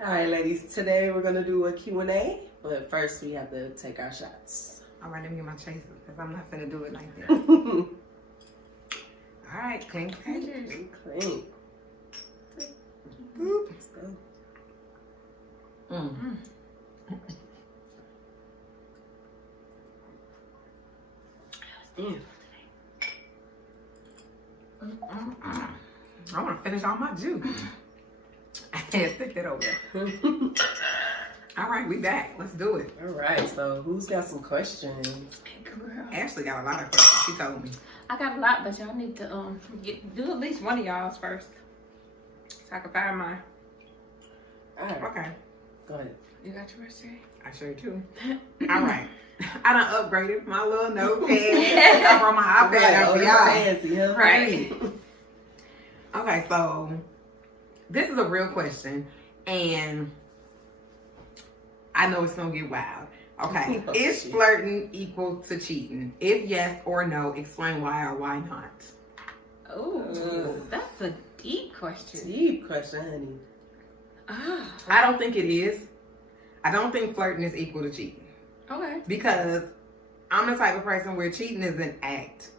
All right, ladies. Today we're gonna do a Q&A, but first we have to take our shots. All right, let me get my chaser because I'm not finna do it like that. All right, clean pages. Clean. Boop. Let's go. I want to finish all my juice. I can't stick that over there. All right, we back. Let's do it. All right, so who's got some questions? Girl. Ashley got a lot of questions. She told me. I got a lot, but y'all need to do at least one of y'all's first, so I can find mine. All right, Okay. go ahead. You got yours, Shay? I sure do. All right. I done upgraded my little notepad. I brought my iPad out for y'all. Fancy, huh? Right. Okay, so this is a real question, and I know it's gonna get wild. Okay, Oh, is shit. flirting equal to cheating? If yes or no, explain why or why not. Oh, that's a deep question. Deep question, honey. Ah, I don't think it is. I don't think flirting is equal to cheating okay. because I'm the type of person where cheating is an act.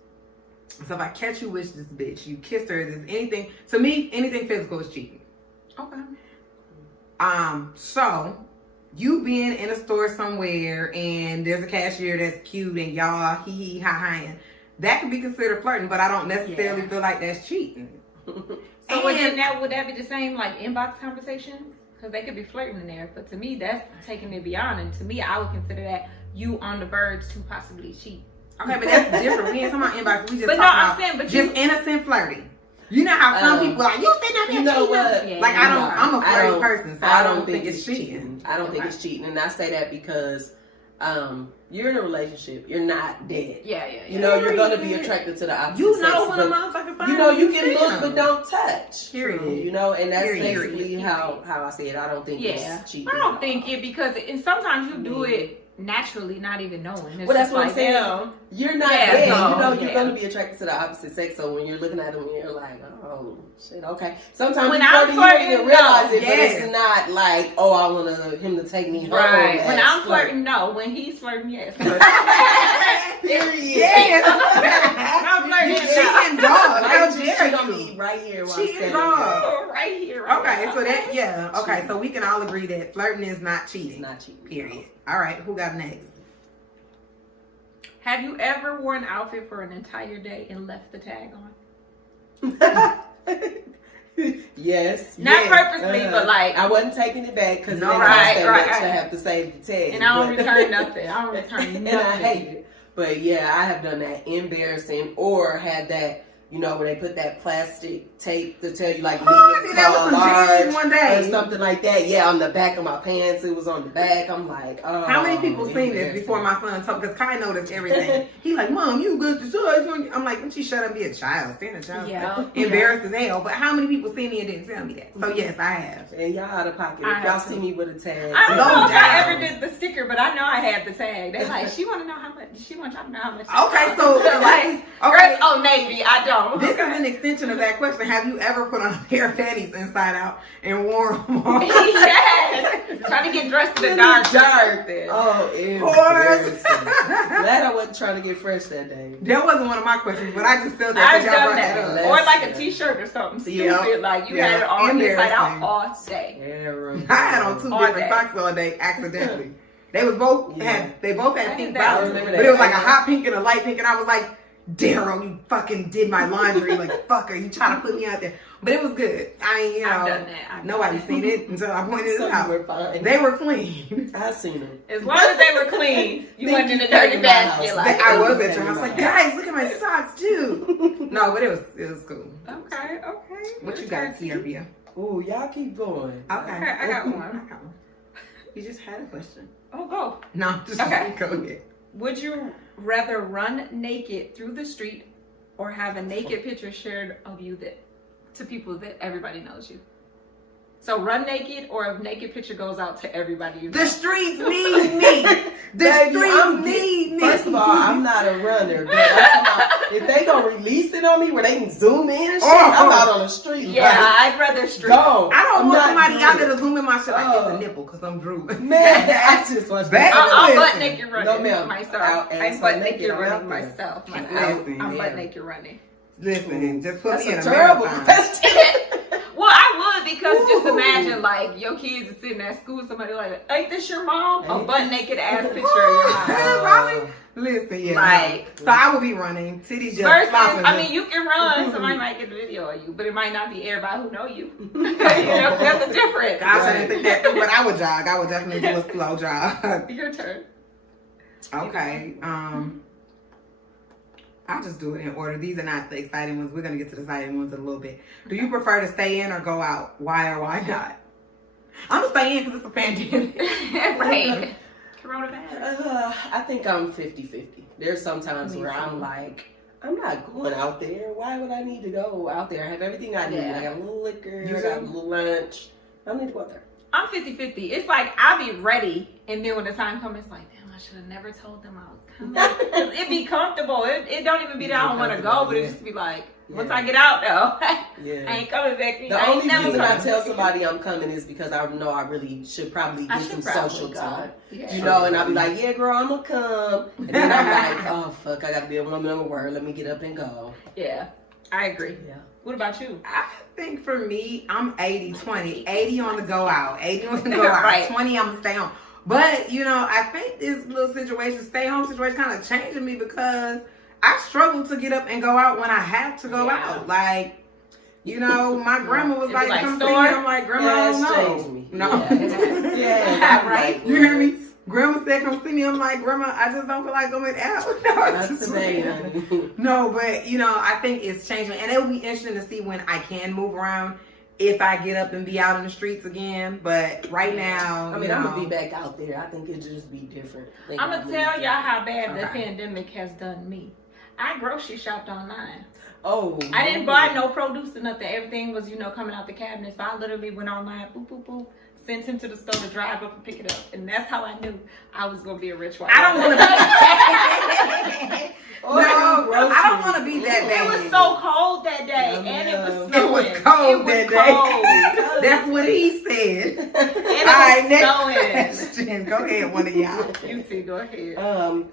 So if I catch you with this bitch, you kissed her, there's anything, to me, anything physical is cheating. Okay. So you being in a store somewhere and there's a cashier that's cute and y'all hee hee ha ha, that could be considered flirting, but I don't necessarily feel like that's cheating. So would that be the same like inbox conversations? Because they could be flirting in there, but to me that's taking it beyond. And to me, I would consider that you on the verge to possibly cheat. Okay, but that's different. We ain't talking about inbox. We just But no, talking I'm about saying, but just innocent flirting. You know how some people are like, you sitting up there You know cheating? what? Yeah. Like I'm a flirty person, so I don't think it's cheating. I don't think it's cheating, and I say that because you're in a relationship. You're not dead. Yeah. You know, you're gonna be attracted to the opposite You know sex, when a but motherfucker finds you know you can see look him. but don't touch. Period. You know, and that's Period. basically how I say it. I don't think it's cheating. I don't think it because and sometimes you do it naturally, not even knowing. It's Well, that's just what I'm like, saying. damn. You're not Yeah, dead. so, You know, you're yeah. going to be attracted to the opposite sex. So when you're looking at them, you're like, oh, shit, okay. Sometimes When you I'm flirting, you don't flirting, even realize it, but yes. it's not like, oh, I want him to take me home. Right. That's When I'm flirt. flirting, no. When he's flirting, yes. Period. Yes. I'm flirting. Yeah. Cheating dog. How Like, dare cheat on you? me right here while Cheating I'm standing dog. there. Right here. Right Okay, now. so that okay, so we can all agree that flirting is not cheating. It's not cheating. Period. All right, who got next? Have you ever worn an outfit for an entire day and left the tag on? Yes. Not Yes. purposely, but like, I wasn't taking it back because No, then right, I right. have to save the tag. and I don't but- return nothing. I don't return and nothing. I hate it. But yeah, I have done that embarrassing or had that, you know, where they put that plastic tape to tell you like Oh, I medium, did that with small, some large, jeans one day. or something like that. Yeah, on the back of my pants, it was on the back. I'm like, oh. How many people seen this embarrassing. before my son told? Because Kai noticed everything. He like, Mom, you good to size? I'm like, don't you shut up and be a child? Stand a child. Yeah. Embarrassed as hell. But how many people seen me and didn't tell me that? So yes, I have. And y'all out of pocket. I If y'all have see to. me with a tag, I don't Low know if down. I ever did the sticker, but I know I had the tag. They like, she want to know how much. She wants y'all to know how much. Okay, so like, okay. oh Navy, I don't. This is an extension of that question. Have you ever put on a pair of panties inside out and worn them on? Yes. Trying to get dressed in the dark. Oh, ew. Horse. embarrassing. Glad I wasn't trying to get fresh that day. That wasn't one of my questions, but I just felt that I've because y'all done brought that. that up. Or like a t-shirt or something stupid. Yeah. Like you Yeah. had it on inside out Embarrassing. all day. Terrible. I had on two All different day. socks all day accidentally. They was both Yeah. they both I had did pink that. bottoms, I remember but that. it was like a hot pink and a light pink, and I was like, Daryl, you fucking did my laundry, like fucker, you trying to put me out there. But it was good. I ain't, you know, I've done that. I've nobody done seen it until I pointed it Some out. were fine. They were clean. I seen them. As long as they were clean, you Think went in you the dirty came to my basket. house. Like, I was at Okay. your house like, guys, look at my socks too. No, but it was cool. okay. What you got, Tierra? Ooh, y'all keep going. Okay, Okay, I got one. I got one. You just had a question. Oh, go. No, just Okay. go ahead. Would you rather run naked through the street or have a naked picture shared of you that to people that everybody knows you? So run naked, or a naked picture goes out to everybody you know. The streets need me. Baby, Streets need me. First of all, I'm not a runner, but if they gonna release it on me where they can zoom in and shit, I'm out on the street. Yeah, like, I'd rather street. go. I don't I'm want not somebody doing out it. there to zoom in my shit like it's a nipple because I'm drooling. Man, I just want Baby, I'm butt listen. naked running No, ma'am. myself. I'm butt naked running myself. I'm butt naked running. Listen, just put That's me in a a terrible marathon. question. Well, I would, because just imagine like your kids are sitting at school, somebody like, ain't this your mom? A butt naked ass picture of your mom. Probably. Listen, yeah. Like, no. So I would be running. Titties just versus, flopping. I mean, you can run. Somebody might get a video of you, but it might not be everybody who know you. You know, there's a difference. I shouldn't think that through, but I would jog. I would definitely do a slow jog. Your turn. Okay. I'll just do it in order. These are not the exciting ones. We're gonna get to the exciting ones in a little bit. Do you prefer to stay in or go out? Why or why not? I'm gonna stay in because it's a pandemic. Right. Coronavirus. I think I'm 50-50. There's sometimes where I'm like, I'm not going out there. Why would I need to go out there? I have everything I need. Yeah. I got a little liquor. I got a little lunch. I don't need to go out there. I'm 50-50. It's like I'll be ready, and then when the time comes, it's like, damn, I should have never told them I was coming. It'd be comfortable. It don't even be that I don't want to go, but it just be like, once I get out though, Yeah. I ain't coming back. The only reason I tell somebody I'm coming is because I know I really should probably get some social time. Yeah. You know, and I'll be like, yeah, girl, I'm going to come. And then I'm like, oh, fuck, I got to be a woman of my word. Let me get up and go. Yeah, I agree. Yeah. What about you? I think for me, I'm 80-20. 80 on the go out. 80 on the go out. Right. 20 I'm gonna stay home. But, you know, I think this little situation, stay home situation kind of changing me because I struggle to get up and go out when I have to go out. Like, you know, my grandma was like, come see me. I'm like, grandma, I don't know. Me. No. Yeah, right. You hear me? Grandma said, come see me. I'm like, grandma, I just don't feel like going out. That's today. No, but, you know, I think it's changing. And it will be interesting to see when I can move around if I get up and be out in the streets again. But right now, I mean, I'm going to be back out there. I think it'll just be different. I'm going to tell y'all how bad the pandemic has done me. I grocery shopped online. Oh. I didn't buy no produce or nothing. Everything was, you know, coming out the cabinet. So I literally went online, boop, boop, boop, sent him to the store to drive up and pick it up. And that's how I knew I was going to be a rich wife. I don't want to be I don't want to be that bad. It was so cold that day, and it was snowing. It was cold that day. That's what he said. And All right, it next was snowing. question. Go ahead, one of y'all. You see, go ahead.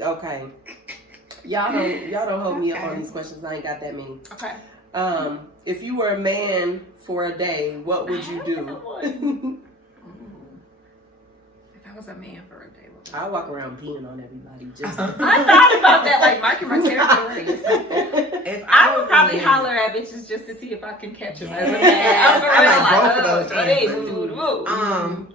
Okay. Y'all don't hold me up on these questions. I ain't got that many. Okay. If you were a man for a day, what would you do? If I was a man for a day, I walk around peeing on everybody. Just I thought about that, like marking my territory or something. If I would probably holler at bitches just to see if I can catch them. Yes. I like both of those answers.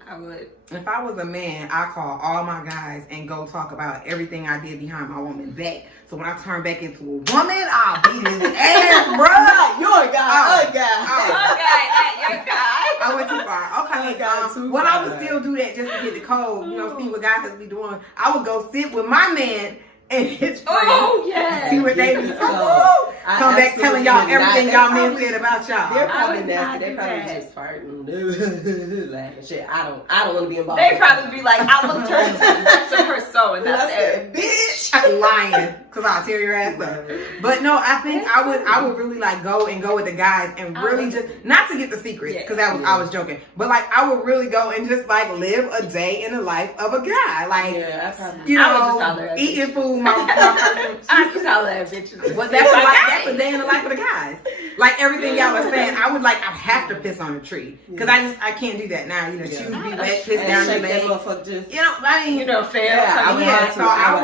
I would. If I was a man, I call all my guys and go talk about everything I did behind my woman back. So when I turn back into a woman, I'll beat his ass, bro. You're a guy. Okay, that guy. I went too far. Okay, what I would still do that just to get the code, you know, see what guys be doing. I would go sit with my man and his friends. Oh, yes. See what they do. Come back telling y'all everything y'all men said about y'all. They're probably nasty. They probably just farting, laughing shit. I don't want to be involved. They probably be like, I looked her to her soul, and that's it. Bitch, I'm lying, cause I'll tear your ass up. But no, I think I would really like go with the guys and really just not to get the secrets, cause I was joking, but like I would really go and just like live a day in the life of a guy, like you know, eating food. I just holler at bitches. Well, that's a day in the life of the guys. Like everything y'all are saying, I have to piss on a tree because I can't do that now. You know, shoes be wet, piss down your leg. You know, I mean, fair. I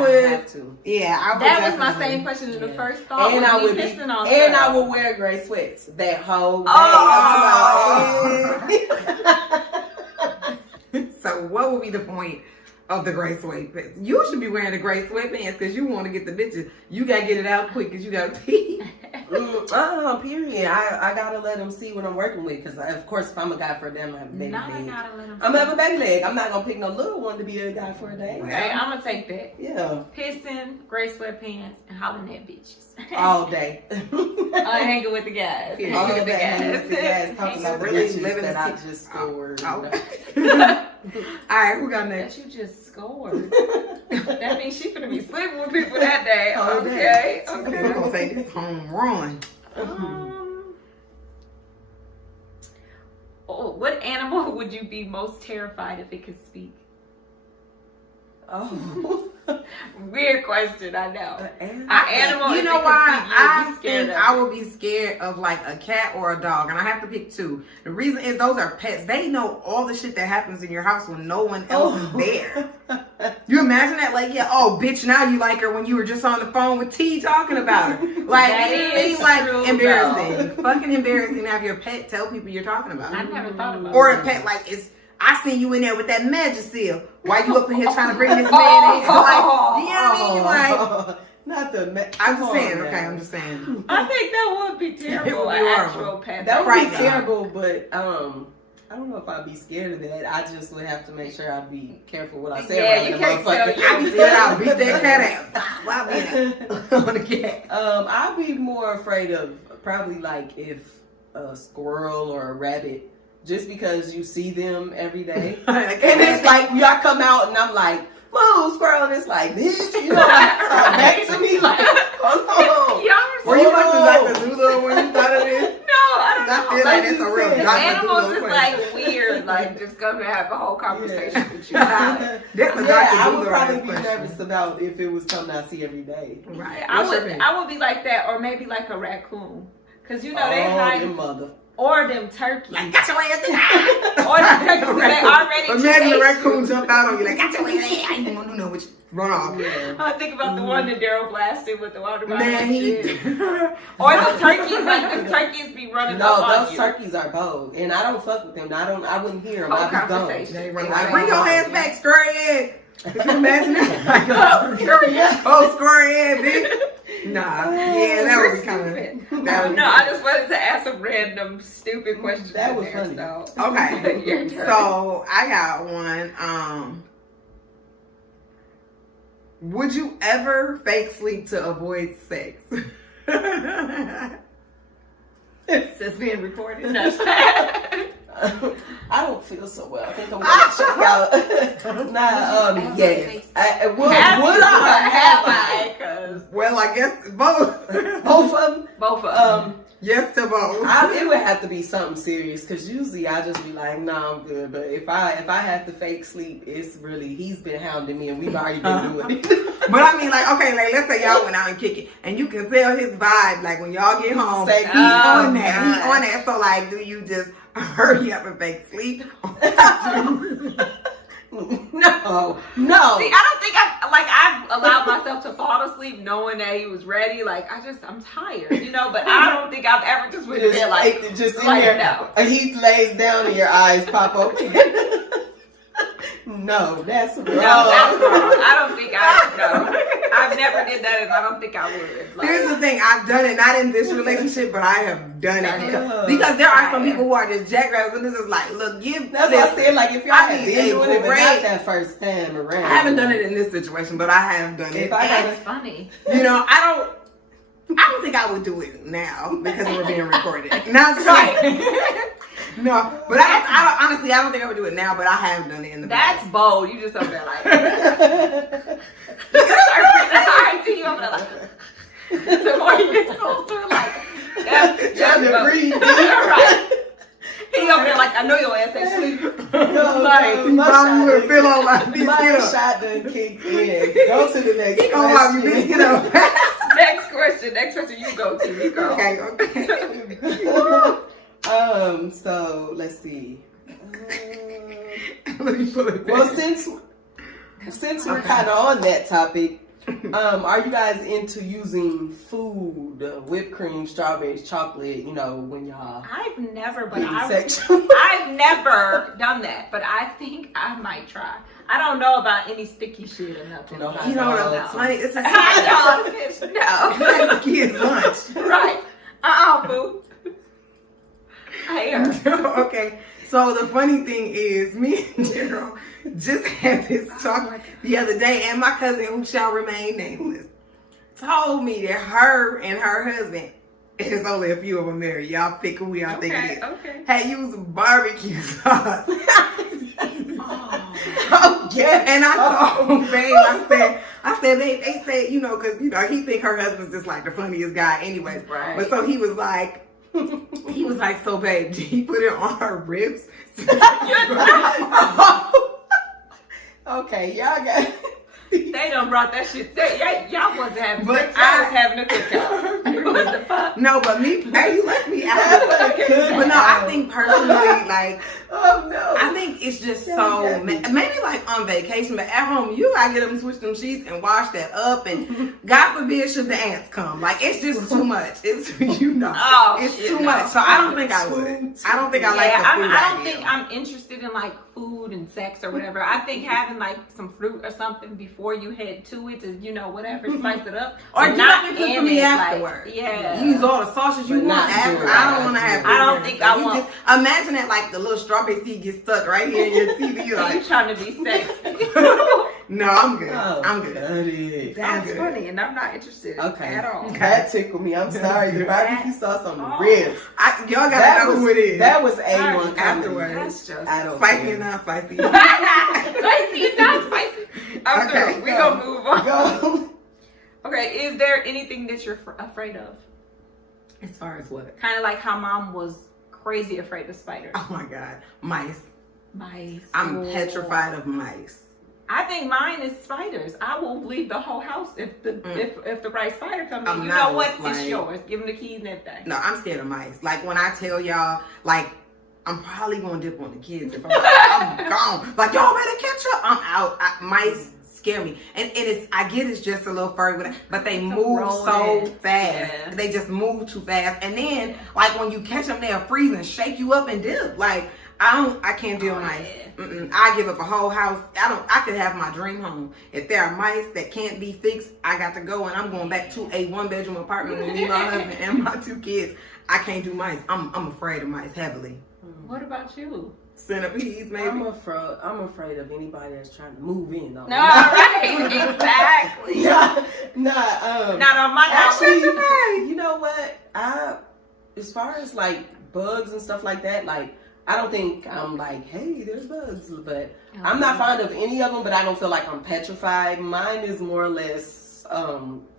would have to. Yeah, I would. That was my same question in the first thought. And I would be pissing on and stuff. I would wear gray sweats that whole day. So what would be the point of the gray sweatpants. You should be wearing the gray sweatpants because you want to get the bitches. You got to get it out quick because you got to pee. Period. I gotta let them see what I'm working with because, of course, if I'm a guy for them, I have a baby leg. I'm gonna have a baby leg. I'm not gonna pick no little one to be a guy for a day. Okay, I'm gonna take that. Yeah. Pissing, gray sweatpants, and hollering at bitches. All day. Hanging with the guys. All Hanging with the day. guys. Talking about Really bitches living that the I secret. just scored. All right, who got next? That you just scored. That means she finna be sleeping with people that day. Oh, Okay. We're gonna take this home run. What animal would you be most terrified if it could speak? Oh. Weird question, I know. An animal. You if know it could why? speak, you would be I scared think of I it. would be scared of like a cat or a dog, and I have to pick two. The reason is those are pets. They know all the shit that happens in your house when no one else is there. You imagine that? Like, yeah, oh, bitch, now you like her when you were just on the phone with T talking about her. Like, That it's is like true, embarrassing. Fucking embarrassing to have your pet tell people you're talking about. I never thought about Or that. a pet like I seen you in there with that magic seal. Why you up in here trying to bring this man in? Like, you know what I mean? Like, not the. I'm just saying. Okay, I'm just saying. I think that would be It terrible. would be An horrible. actual pet. That would Right be now. terrible, but I don't know if I'd be scared of that. I just would have to make sure I'd be careful what I say. Yeah, around you the can't tell motherfucker. you. I be scared I'll beat that cat ass. Wow, on the cat. I'd be more afraid of probably like if a squirrel or a rabbit, just because you see them every day. And it's like, y'all come out and I'm like, whoa, squirrel, and it's like, bitch, you know, like, back to me, like, hold on. Were you watching Dr. Zulu when you thought of this? No, I don't know. I feel like it's a real The Dr. animals Zulu is question. like weird, like just come to have a whole conversation with you. That's a Yeah, I Dr. would Zulu probably be question. nervous about if it was something I see every day. Right. I would be like that, or maybe like a raccoon, cause you know they hide, them mother. or them turkeys, Like, got your ass or them turkeys 'cause they already. Imagine a chase raccoon you. jump out on you like, got your ass. I ain't gonna do no which run off. Yeah. I think about the one that Daryl blasted with the water bottle. Man, and he. shit. Or the turkeys, like the turkeys be running up No, on those you. turkeys are bold, and I don't fuck with them. I wouldn't hear them. Whole I'd be gone. conversation. They run I like, run bring your off. ass back, squirrel. Could you imagine that? Yeah. Oh, squirrel, bitch. Nah, yeah, that would be kind of. That would No, I just wanted to ask some random stupid questions. That in was there, funny. So. Okay, Your turn. so I got one. Would you ever fake sleep to avoid sex? It's being recorded. No. I don't feel so well. I think I'm gonna check out. Yes. Would I? Have I? 'Cause Well, I guess both. Both of them. both of them. Yes to both. It would have to be something serious because usually I just be like, nah, I'm good. But if I have to fake sleep, it's really he's been hounding me and we've already been doing it. But I mean, like, okay, like let's say y'all went out and kick it, and you can tell his vibe, like when y'all get home, Say, he on that, God. he on that. So like, do you just hurry up and fake sleep? No. See, I don't think I've allowed myself to fall asleep knowing that he was ready. Like I'm tired, you know. But I don't think I've ever just went to bed like just in like, there. no. And he lays down and your eyes pop open. No, that's wrong. No, that's wrong. I don't think I've never did that, and I don't think I would. Like, Here's the thing, I've done it, not in this relationship, but I have done it because there are some people who are just jackrabbits, and this is like, look, That's what I said. Like if y'all had been it's doing it, but great. not that first time around. I haven't done it in this situation, but I have done it. If I that's funny. You know, I don't think I would do it now because we're being recorded. Not right. No, but I honestly, I don't think I would do it now, but I have done it in the past. That's bold. You just over there like. You over there like. The more you get closer, like that's Trying to bold. breathe. Right. He over there like, I know your ass ain't sleep. Like Mom would feel all like this. my shot done kicked in. Go to the next He gonna have you bitch, get up. Next question. You go to. You go. Okay. So let's see. Let me pull it back. Well, since we're kind of on that topic, Are you guys into using food, whipped cream, strawberries, chocolate? You know, when y'all I've never, but getting I've sexual? never done that. But I think I might try. I don't know about any sticky shit or nothing. No, You know what's funny? It's a I know, bitch, no. the kids' lunch. Right. Boo. Here. Okay. So the funny thing is, me and Daryl just had this talk the other day, and my cousin, who shall remain nameless, told me that her and her husband, there's only a few of them there. Y'all pick who y'all think it is. Okay. Had used barbecue sauce. Oh, yeah. And I told babe, I said, babe, they said, you know, because, you know, he think her husband's just like the funniest guy anyway. Right. But so he was like, so babe, did he put it on her ribs? Okay, y'all got. They done brought that shit. Y'all wasn't having But sex. I was having a cookout. What the fuck? No, but me, hey, you left me out. That's a good But no, I think personally, like, Oh no. I think it's just so, maybe like on vacation, but at home, you gotta get them, switch them sheets and wash that up. And God forbid should the ants come. Like, it's just too much. It's, you know, it's too much. So I don't think I would. I don't think I like the food I don't idea. think I'm interested in like food and sex or whatever. I think having like some fruit or something before you head to it to, you know, whatever, spice it up. Or but not cook for me like, afterwards. yeah. Use all the sauces you But want not after. do it. I don't want to have. I don't think I want. Just imagine that like the little strawberry seed gets stuck right here in your teeth. You You like, trying to be sexy? no, I'm good. Oh, I'm good. good. That's good. funny, and I'm not interested Okay. at all. That tickled me. I'm sorry. The barbecue sauce on the Oh. ribs. Y'all gotta know who it is. That was Sorry, A1 afterwards. That's just I don't Spicy care. and not spicy. spicy, not spicy. I'm Okay, through. We gonna move on. Go. Okay, is there anything that you're afraid of? As far as what? Kind of like how mom was crazy afraid of spiders. Oh my God, mice. Mice. I'm Oh. petrified of mice. I think mine is spiders. I will leave the whole house if the right spider comes in. I'm You not know what? like- It's yours. Give them the keys and everything. No, I'm scared of mice. Like when I tell y'all, like I'm probably gonna dip on the kids if I'm gone. Like y'all better catch up. I'm out. Mice scare me, and I get it's just a little furry, but they move so fast. Yeah. They just move too fast, and then like when you catch them, they'll freeze and shake you up and dip. Like I can't deal with mice. yeah. I give up a whole house. I could have my dream home. If there are mice that can't be fixed, I got to go, and I'm going back to a 1-bedroom apartment with me, my husband, and my 2 kids. I can't do mice. I'm afraid of mice heavily. What about you? Centipedes, maybe. I'm afraid of anybody that's trying to move in. No, right? Exactly. Not Not on my actually. house. You know what? As far as like bugs and stuff like that, like I don't think I'm like, hey, there's bugs, but I'm not fond of any of them. But I don't feel like I'm petrified. Mine is more or less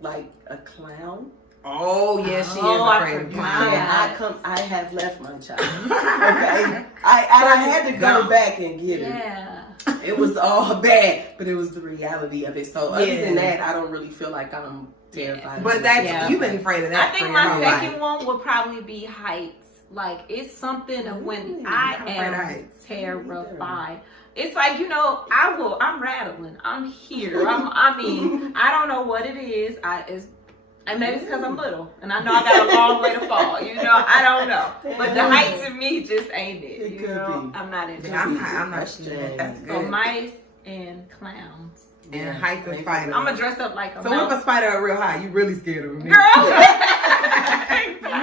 like a clown. Oh yes, she is I afraid of forgot. clowns. I have left my child. Okay, I had to go back and get it. Yeah. It was all bad, but it was the reality of it. So other Yeah. than that, I don't really feel like I'm terrified. But of that's it. you've been afraid of that. I think for my your whole second life. one would probably be heights. Like it's something of when I I'm afraid of am heights. terrified. It's like, you know, I'm rattling. I'm here. I don't know what it is. And maybe it's because I'm little, and I know I got a long way to fall. You know, I don't know. But the heights of me just ain't it. It You could know, be. I'm not into Yeah, it. I'm not sure. That's So good. mice and clowns. And heights and spiders. I'm gonna dress up like a So what if mouse. a spider are real high? You really scared of them? Girl.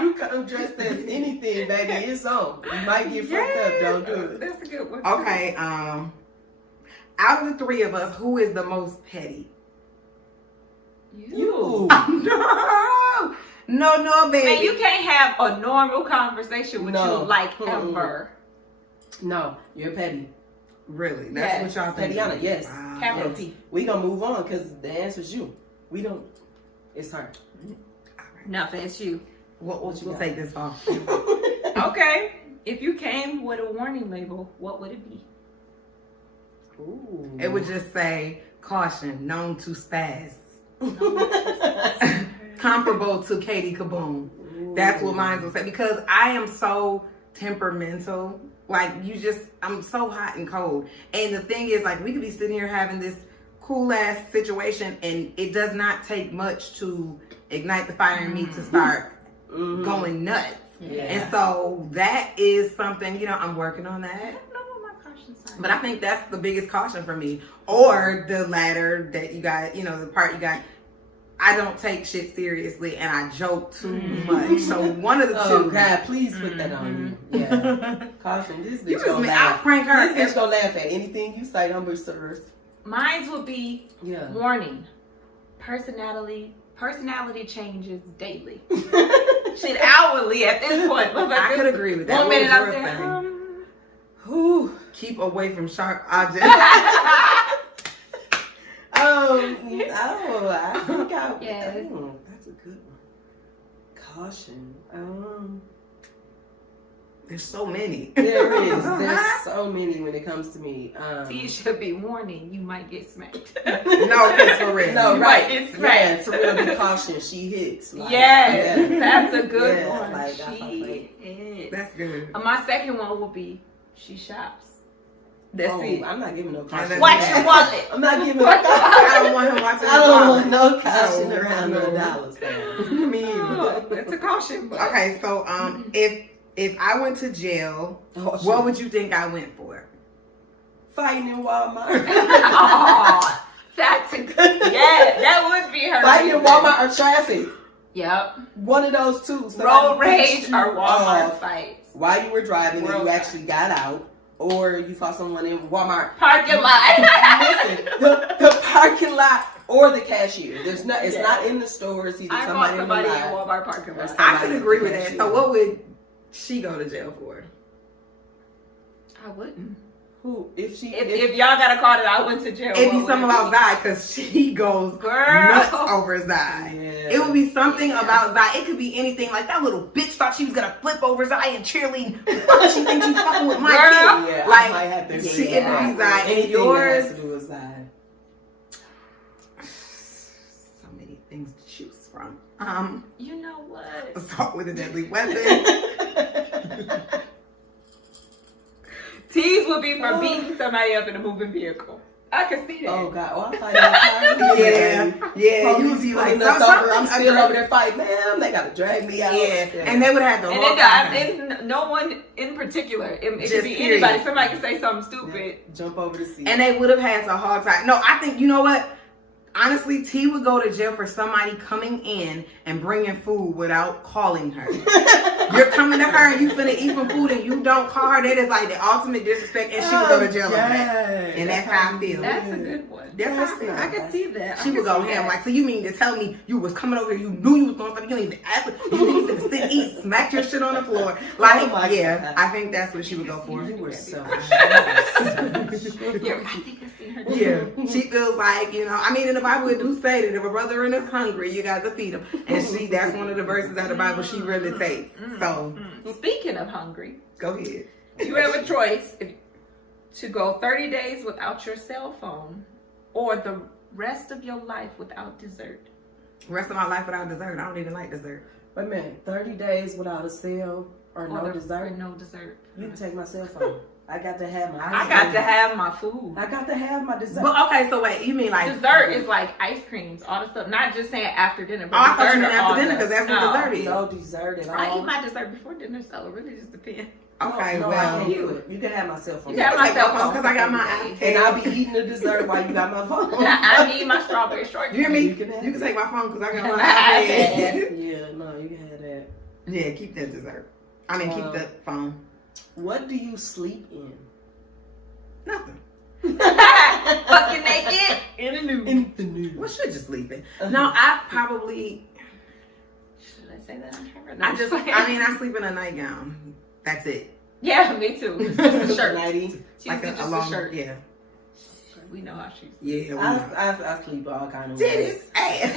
You come dressed as anything, baby. It's on. You might get fucked up. Don't do it. That's a good one. Okay. Out of the 3 of us, who is the most petty? You. No, baby. Man, you can't have a normal conversation with No. you like Mm-mm. ever. No, you're petty. Really? That's Yes. what y'all think? Petiana, yes. Wow. Capital Yes. P. We gonna move on because the answer's you. We don't. It's her. Nothing, it's you. We'll got? take this off. Okay. If you came with a warning label, what would it be? Ooh. It would just say, caution, known to spaz. Comparable to Katie Kaboom. That's what mine will say. Because I am so temperamental. Like, I'm so hot and cold. And the thing is, like, we could be sitting here having this cool ass situation, and it does not take much to ignite the fire in me to start going nuts. Yeah. And so that is something, you know, I'm working on that. I don't know what my caution sign But I think that's the biggest caution for me. Or the latter that you got, you know, the part you got. I don't take shit seriously and I joke too much. So one of the two. Oh God, please put that on you. Yeah. Caution, this bitch gonna I'll laugh. prank her. This bitch gonna laugh at anything you say, don't be serious. Mine will be Yeah. warning. Personality changes daily. Shit, hourly at this point. I could agree with that. 1 What minute was I'm yours there. saying? Whew, keep away from sharp objects. I think Yes. that's a good one. Caution. There's so many. There is. There's so many when it comes to me. You should be warning. You might get smacked. No, because for real. No, You right. might get Yeah, smacked. to really be caution. She hits. Like, Yes, yeah. that's a good Yeah, one. like, that's She is. That's good. My second one will be she shops. That's it. I'm not giving no caution. Watch your wallet. I'm not giving no Watch your caution. wallet. I don't want him watching. I don't want no caution No, around no. no dollars. Me either. Oh, that's a caution. But Okay, so if I went to jail, what would you think I went for? Fighting in Walmart. oh, that's a good. Yeah, that would be her. Fighting in Walmart or traffic. Yep. One of those two. Road rage or Walmart fights. While you were driving and you World actually got out, or you fought someone in Walmart. Parking lot. Listen, the parking lot or the cashier. There's not. It's not in the stores. Either I fought somebody in the lot. Walmart parking lot. I could agree with that. So what would she go to jail for? I wouldn't. Who? If If y'all got a car that I went to jail, It'd be what something would it about Zai because she goes Girl. nuts over Zai. Yeah. It would be something about Zai. It could be anything. Like that little bitch thought she was gonna flip over Zai and cheerleading. She thinks she's fucking with my Girl. kid. Yeah, Like, I might have to she say could that. be Zai. And Anything yours. that has to do with Zai. So many things to choose from. You know what? Assault with a deadly weapon. T's would be for beating somebody up in a moving vehicle. I can see that. Oh God! Oh, I'm fighting in the car. Yeah. You would be like, I'm still over there fighting. Man, they gotta drag me out. Yeah, and they would have to And walk then no one in particular. It Just could be period. anybody. Somebody could say something stupid. Jump over the seat. and they would have had a hard time. No, I think, you know what? Honestly, T would go to jail for somebody coming in and bringing food without calling her. You're coming to her and you finna eat some food and you don't call her. That is like the ultimate disrespect, and she would go to jail over that. And that's how I feel. That's a good one. That's how I feel. I can see that. She would go ham like, so you mean to tell me you was coming over here, you knew you was going something, you didn't even ask me, you didn't even sit, eat, smack your shit on the floor. Like, Oh my yeah, God. I think that's what she would go for. You were so. Yeah, I think I see her. Yeah, she feels like, you know, I mean, in the Bible it do say that if a brother is hungry, you got to feed him. And that's one of the verses out of the Bible she really takes. So, Speaking of hungry, go ahead. you have a choice to go 30 days without your cell phone or the rest of your life without dessert. Rest of my life without dessert. I don't even like dessert. Wait a minute. 30 days without a cell or no dessert. Or no dessert. You can take my cell phone. I got to have my. I got to have my food. I got to have my dessert. But okay, so wait, you mean like Dessert is like ice creams, all the stuff. Not just saying after dinner, but Oh, I thought you dessert meant or all after dinner that. because that's what dessert is. no dessert at all. I eat my dessert before dinner, so it really just depends. Okay, no, I well, can't do it. You can have my cell phone. You can have my cell phone because I got my And I'll be eating the dessert while you got my phone. I need my strawberry shortcake. You hear me? You You can have can take my phone because I got my iPad. iPad. Yeah, no, you can have that. Yeah, keep that dessert. I mean, keep the phone. What do you sleep in? Nothing. Fucking naked in the nude. In the nude. Well, should just leave it. No, I probably. Should I say that on camera? I sleep in a nightgown. That's it. Yeah, me too. Just a shirt. Nighty. She's Like just a a long shirt. Yeah. We know how she's. Yeah. We know. I sleep all kind of ways. Titties, ass.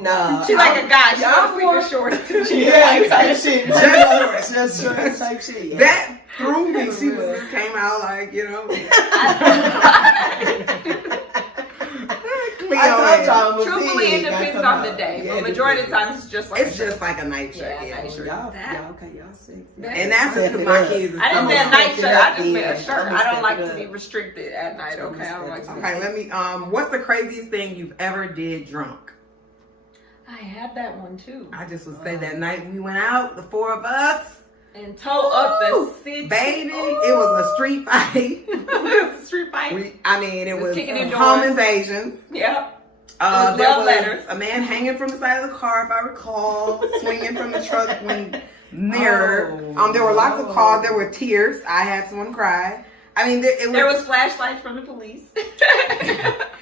No. She like a guy. She y'all don't sleep more- in shorts. Yeah, type shit. Just Just shorts type shit. Yeah. That threw me. She just came out like, you know. I Sometimes Truthfully, it depends on the day. Yeah, But majority of the time, it's just like It's just like a night shirt. Yeah, Yeah, night shirt. Y'all That- okay, y'all sexy. And that's Step because it my up. kids. I didn't I'ma say a step night it shirt. up I just meant a then. shirt. I'ma I don't step like it to be up. restricted at night. Okay, I don't like to. Okay, let me. What's the craziest thing you've ever did drunk? I had that one too. I just would say that night we went out, the four of us. And toe up the city. Baby, it was a street fight. It was a street fight. It was kicking in home doors. invasion. Yep. There love was letters. a man hanging from the side of the car, if I recall, swinging from the truck mirror. There were lots of calls. There were tears. I had someone cry. I mean, There was flashlights from the police.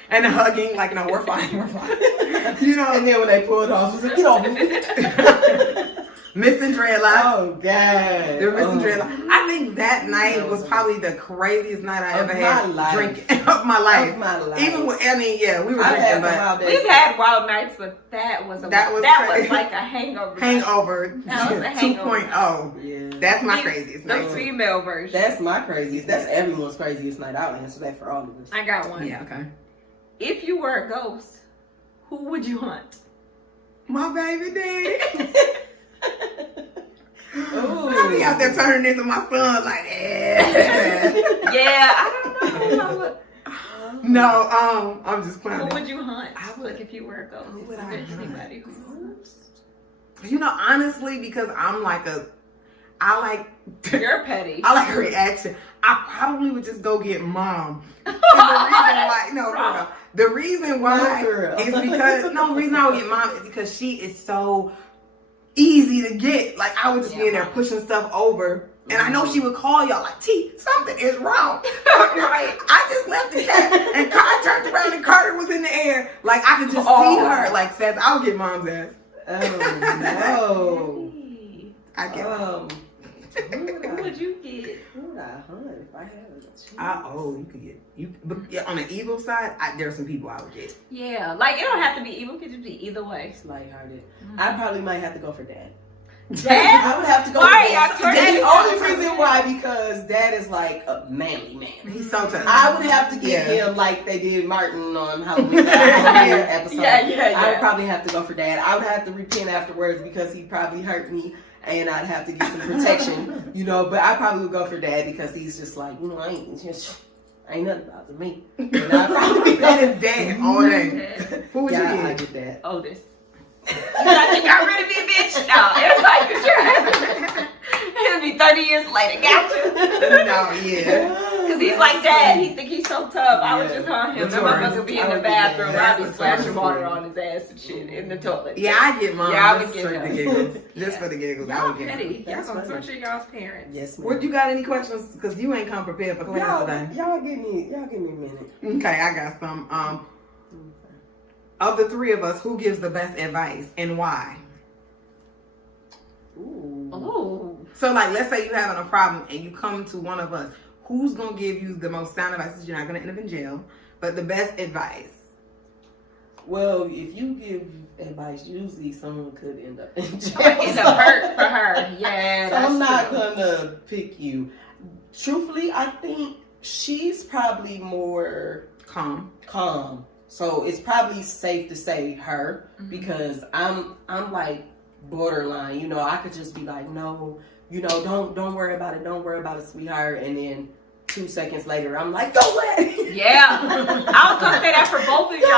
and hugging, like, no, we're fine, we're fine. You know, And then when they pulled off, it was like, get off me. missing dreadlocks. Oh, God. They're missing dreadlocks. I think that night was probably the craziest night I ever had drinking of my life. Of my life. Even with, we were I've drinking, had but some wild days. We've had wild nights, but that was crazy. like a hangover. hangover That was a hangover. 2.0. Yeah. That's my craziest The night. female version. That's my craziest. That's everyone's craziest night. I'll answer that for all of us. I got one. Yeah, okay. If you were a ghost, who would you hunt? My baby daddy. Ooh. I be out there turning into my son, like, Yeah, I don't know. No, I'm just playing. Who would you hunt? I would- Like if you were a ghost. Who would Is I there hunt? anybody who You know, honestly, because I'm like I You're petty. like a reaction. I probably would just go get mom. And the reason why Girl. is because the reason I would get mom is because she is so easy to get. Like, I would just be in there pushing stuff over. And I know she would call y'all like, T, something is wrong. Right? I just left the cat and I turned around and Carter was in the air. Like, I could just see her. Like, says, I'll get mom's ass. Oh, Hey. I get no. Who would you get? Who would I hunt if I had a chance? you could get you. But yeah, on the evil side, there are some people I would get. Yeah, like it don't have to be evil. It could just be either way. It's lighthearted. I probably might have to go for dad. Dad? I would have to go Why for y'all dad. turning The only into- reason why, because dad is like a manly man. He's so tough. I would have to get him like they did Martin on Halloween episode. Yeah. I would probably have to go for dad. I would have to repent afterwards because he probably hurt me and I'd have to get some protection, but I probably would go for dad because he's just like, ain't nothing bothering me. And I'd probably That is dad all day. Who would I you get? get that. Otis. You thought you got rid of me, bitch? No, it's like it'll be 30 years later. Gotcha. No, yeah. Because he's like dad. He think he's so tough. I would just hunt him. The That motherfucker be in I the would bathroom. get I'd that. be splashing water on his ass and shit in the toilet. Yeah, I get mom. Yeah, I would just get for the him. giggles. Just for the giggles. I Y'all would get him. petty. Y'all That's gonna funny. torture y'all's parents. Yes, ma'am. What, you got any questions? Because you ain't come prepared for class today. Y'all give me a minute. Okay, I got some. Of the three of us, who gives the best advice and why? Ooh. Oh. So, like, let's say you're having a problem and you come to one of us. Who's going to give you the most sound advice? You're not going to end up in jail, but the best advice. Well, if you give advice, usually someone could end up in jail. It's a hurt for her. Yeah, So that's I'm not true. gonna pick you. Truthfully, I think she's probably more calm. So it's probably safe to say her because I'm like borderline. I could just be like, no, don't worry about it. Don't worry about it, sweetheart. And then 2 seconds later, I'm like, go away. Yeah. I was gonna say that for both of y'all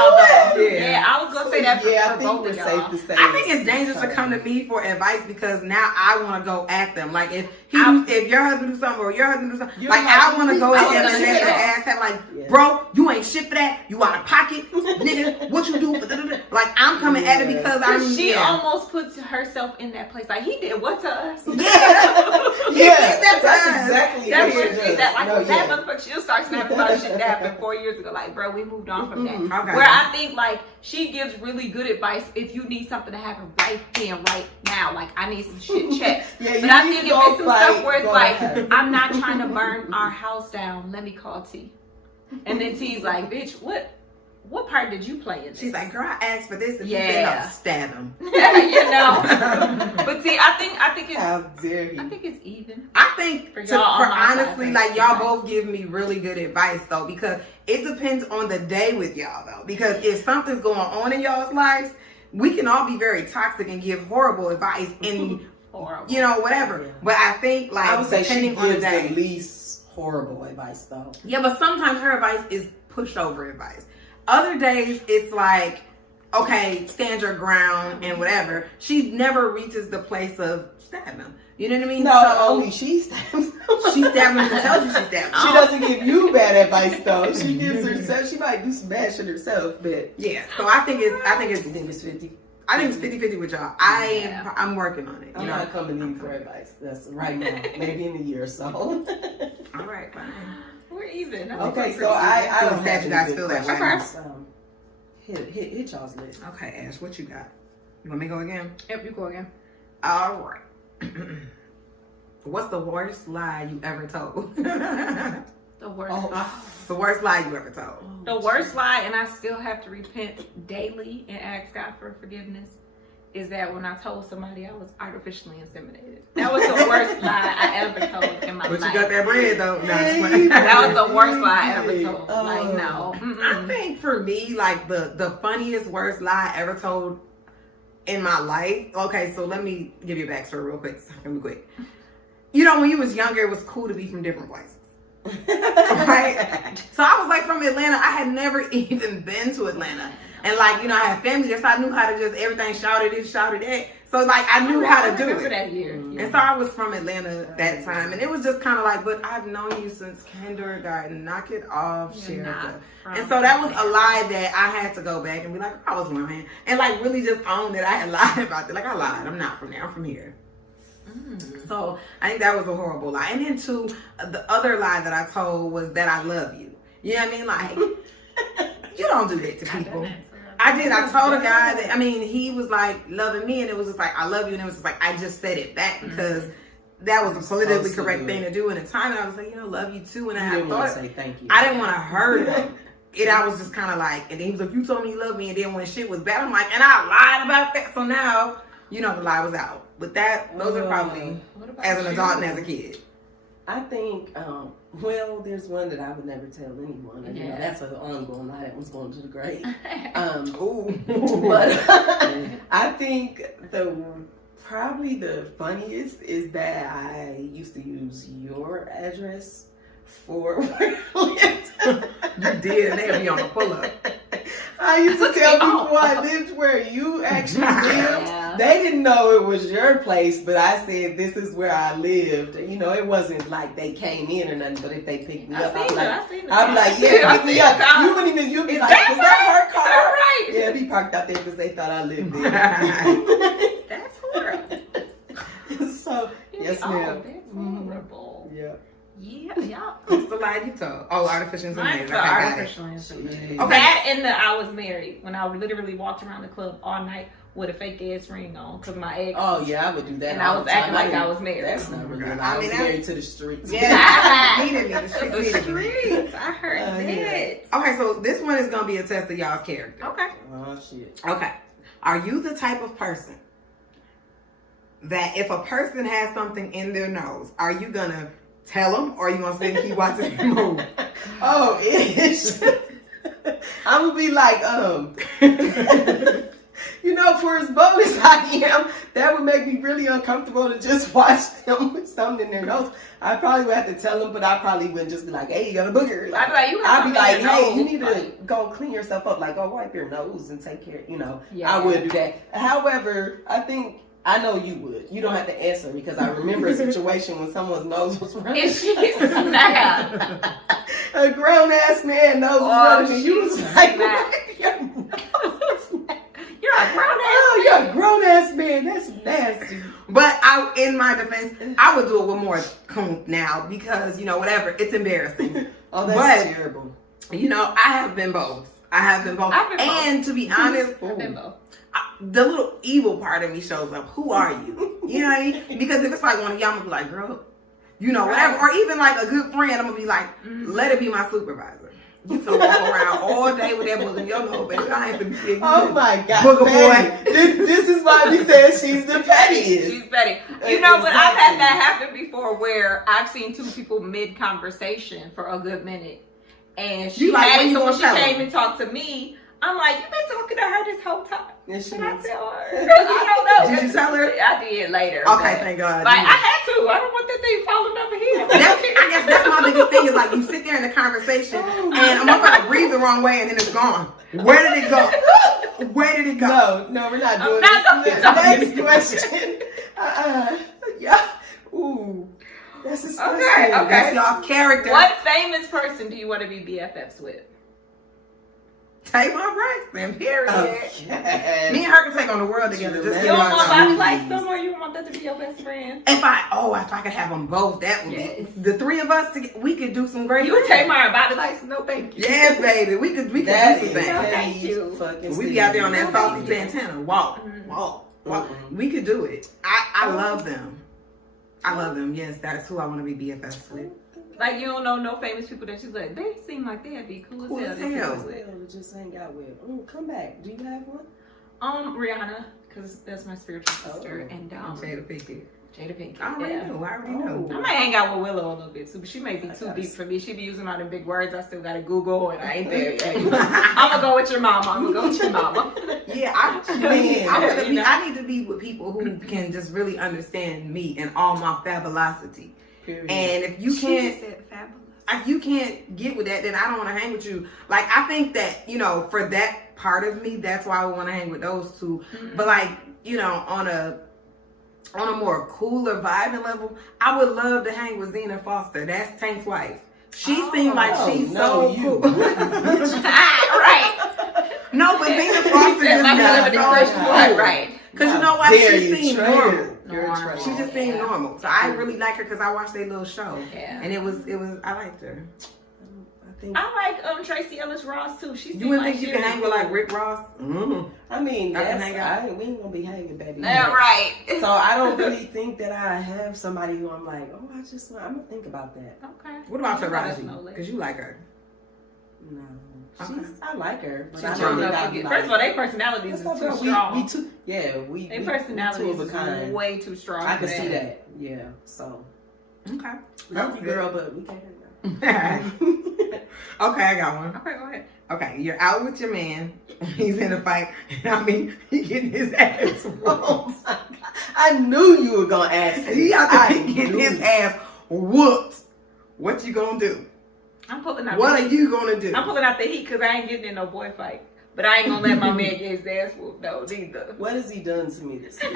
though. Yeah. Yeah, I was gonna say that for, I for think both of it's y'all. safe to say. I think it's dangerous to come to me for advice because now I want to go at them. Like if your husband do something or your husband do something, You're like like, I want to go I at was them gonna and say let their that. ass have like, Yeah. bro, you ain't shit for that. You out of pocket, nigga. What you do? Like I'm coming at it because I'm. She almost puts herself in that place. Like he did what to us? Yeah, That's that's exactly That's what what it she's does. at. Like No, that yeah. motherfucker, she'll start snapping about shit that happened 4 years ago. Like, bro, we moved on from that. Okay. Where I think like she gives really good advice if you need something to happen right then, right now. Like I need some shit checked. Yeah, But I think if it's some stuff fight, where it's go like, ahead. I'm not trying to burn our house down. Let me call T. And then T's like, bitch, what what part did you play in this? She's like, girl, I asked for this, and she Yeah. said, no, stab him. You know. But see, I think it's How dare you? I think it's even. I think, For for y'all on my side, honestly, I like think y'all it's both give me really good advice though, because it depends on the day with y'all though. Because if something's going on in y'all's lives, we can all be very toxic and give horrible advice and Horrible. you know whatever. Yeah. But I think like I would say she depending on the gives day. the least horrible advice though. Yeah, but sometimes her advice is pushover advice. Other days it's like, okay, stand your ground and whatever. She never reaches the place of stabbing him. You know what I mean? No, only she stabs. She stabbed him and tells you she stabbed him. She doesn't give you bad advice though. She gives herself. She might do some bad shit herself, but Yeah, so I think it's I think it's 50. I think it's 50-50 with y'all. Yeah. I'm working on it. I'm You know? not coming to you for advice. That's right now. Maybe in a year or so. All right, fine. We're even. Okay, so I don't Sad have you any guys good feel that way. questions. Hit y'all's list. Okay, Ash, what you got? You want me to go again? Yep, you go again. All right. What's the worst lie you ever told? The worst. The worst lie you ever told. The worst lie, and I still have to repent daily and ask God for forgiveness, is that when I told somebody I was artificially inseminated. That was the worst lie I ever told in my But life. you got that bread though. No, That was the worst lie I ever told. Oh. Like, no. I think for me, like the funniest worst lie I ever told in my life. Okay, so let me give you a backstory real quick. Real quick. You know, when you was younger, it was cool to be from different places. Right? So I was like from Atlanta. I had never even been to Atlanta. And like, you know, I had family there, so I knew how to just everything shouted this, shouted that. So like I knew how to do remember it. that year. And so I was from Atlanta that time. And it was just kind of like, but I've known you since kindergarten. Knock it off, You're not Shairica. from And so that was a Atlanta. lie that I had to go back and be like, I was lying. And like really just own that I had lied about it. Like I lied. I'm not from there. I'm from here. So I think that was a horrible lie. And then too, the other lie that I told was that I love you. You know what I mean? Like, you don't do that to people. I did. I told a guy that, I mean, he was like loving me and it was just like, I love you. And it was just like, I just said it back because that was the politically correct thing to do in the time. And I was like, you know, love you too. And You I didn't want to thought, say thank you. I didn't want to hurt him. And I was just kind of like, and then he was like, you told me you love me. And then when shit was bad, I'm like, and I lied about that. So now, you know, the lie was out. But that, those are probably as an adult and as a kid. I think, well, there's one that I would never tell anyone. And, you know, that's an ongoing lie. That one's going to the grave. But I think probably the funniest is that I used to use your address for where I lived. You did, and they'll be on the pull-up. I used to tell people I lived where you actually lived. They didn't know it was your place, but I said this is where I lived. You know, it wasn't like they came in or nothing, but if they picked me up, I'd be like, yeah, pick me up. You wouldn't even, you'd be like, is that her car? Right. Yeah, be parked out there because they thought I lived there. That's horrible. So, yes, ma'am. That's horrible. Yeah. Yeah, y'all. What's the lie you told? Oh, artificial Mine's insemination. Okay, got it. artificially inseminated. Okay. That and I was married when I literally walked around the club all night with a fake ass ring on because my ex. Oh yeah, I would do that. And all I was the time. acting like I was married. That's not really. I mean, was married to the streets. Yeah, needed me. The The streets needed me. streets. I heard that. Yeah. Okay, so this one is gonna be a test of y'all's character. Okay. Oh shit. Okay, are you the type of person that if a person has something in their nose, are you gonna tell them or are you gonna sit and keep watching them move? Oh, ish. I'm gonna be like, you know, for as bold as I am, that would make me really uncomfortable to just watch them with something in their nose. I probably would have to tell them, but I probably wouldn't just be like, hey, you got a booger. Like, I'd be like, hey, you need to go clean yourself up. Like, go wipe your nose and take care, you know. Yeah. I would do that. However, I know you would. You don't have to answer because I remember a situation when someone's nose was running. And she snapped. A grown ass man nose was running. And you was like, your nose is snapped. You're a grown ass. Oh, you're a grown ass man. That's nasty. But in my defense, I would do it with more coon now because, you know, whatever, it's embarrassing. Oh, that's terrible. You know, I have been both. And to be honest, the little evil part of me shows up. Who are you? You know what I mean? Because if it's like one of y'all, I'm gonna be like, girl, you know, whatever. Or even like a good friend, I'm gonna be like, let it be my supervisor. You can walk around all day with that book in your nose, baby. I ain't finna kill you. Oh my God, Booger Betty. boy. This is why we said she's the pettiest. She's petty. You know, but I've had that happen before where I've seen two people mid-conversation for a good minute. And she had it, so when she came and talked to me, I'm like, you been talking to her this whole time. Yes, Should I tell her? I don't know. Did you tell her? I did later. Okay, thank God. Like, I had to. I don't want that thing falling over here. I guess that's my biggest thing is like you sit there in the conversation and I'm gonna breathe the wrong way and then it's gone. Where did it go? Where did it go? No, we're not doing this. Next question. Yeah. Ooh. That's disgusting. Okay. That's y'all's character. What famous person do you want to be BFFs with? Take my rights, then. Period. Okay. Me and her can take on the world together. Just You don't want body like them, or you want that to be your best friend? if I could have them both, that would be the three of us. We could do some great. You would take my body like no thank you. Yes, baby. We could do some things. Thank you. We be out there on that saucy Santana. Walk. We could do it. I love them. I love them. Yes, that's who I want to be BFFs with. Like, you don't know no famous people that she's like, they seem like they'd be cool as hell. Just hang out with. Come back. Do you have one? Rihanna, because that's my spiritual sister, and Jada Pinkett. Jada Pinkett. I already know. I might hang out with Willow a little bit too, but she may be too deep for me. She be using all them big words. I still gotta Google, and I ain't there yet. I'm gonna go with your mama. Yeah, I need to be with people who can just really understand me and all my fabulosity. Period. And if you can't get with that, then I don't want to hang with you. Like, I think that, for that part of me, that's why I want to hang with those two. Mm-hmm. But like, on a more cooler vibing level, I would love to hang with Zena Foster. That's Tank's wife. She seemed like she's so cool. Right. No, but Zena Foster just got so cool. Right. Because you know what? She seemed normal. She just seemed normal. So I really like her because I watched their little show. Yeah. And it was I liked her. I like Tracy Ellis Ross too. She you wouldn't think you can hang with like Rick Ross? Mm-hmm. I mean, we ain't gonna be hanging, baby. Yeah, right. So I don't really think that I have somebody who I'm like, I'm gonna think about that. Okay. What about Taraji? Because you like her. No. I like her. But first of all, their personalities is too strong. Their personalities is way too strong. I can see that. Yeah. So. Okay. Love you, girl, but we can't hang out. Okay, I got one. Okay, go ahead. Okay, you're out with your man. He's in a fight. He getting his ass whooped. Oh my God. I knew you were gonna ask me. He out there getting his ass whooped. What you gonna do? I'm pulling out. What are you gonna do? I'm pulling out the heat because I ain't getting in no boy fight. But I ain't gonna let my man get his ass whooped though neither. What has he done to me this week?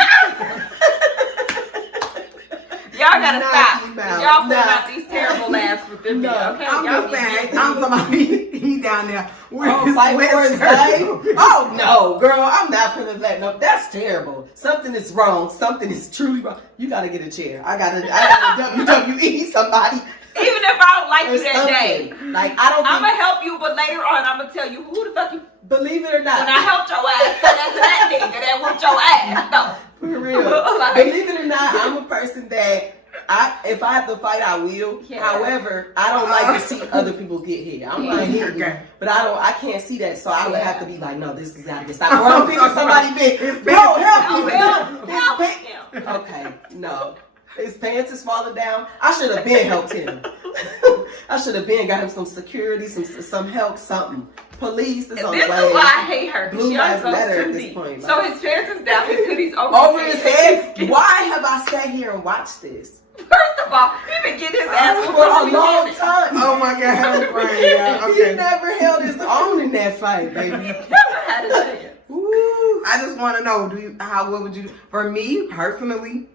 Y'all gotta stop. Y'all pulling out these terrible laughs with them. Okay, I'm just saying. I'm somebody. He down there. Fight for his life. Oh no, girl! I'm not gonna let no. That's terrible. Something is wrong. Something is truly wrong. You gotta get a chair. I gotta WWE somebody. Even if I don't like you that day, like I'm gonna help you, but later on I'm gonna tell you who the fuck you. Believe it or not, when I helped your ass, so that's that nigga that whooped your ass. No, for real. Believe it or not, I'm a person that if I have to fight, I will. Yeah. However, I don't like to see other people get hit. I'm not hitting you, but I can't see that, so I would have to be like, no, this is gotta get stopped. Or I'm thinking somebody big. Bro, help him. Okay, no. His pants is falling down. I should have been helped him. I should have been got him some security, some help, something. Police is on the way. This is why I hate her. Blue Lives Matter at this point. So his pants is down, his hoodie's over his head. Why have I sat here and watched this? First of all, he been getting his ass for a long time. Oh my God, okay. He never held his own in that fight, baby. Never had a chance. I just want to know, what would you? For me personally,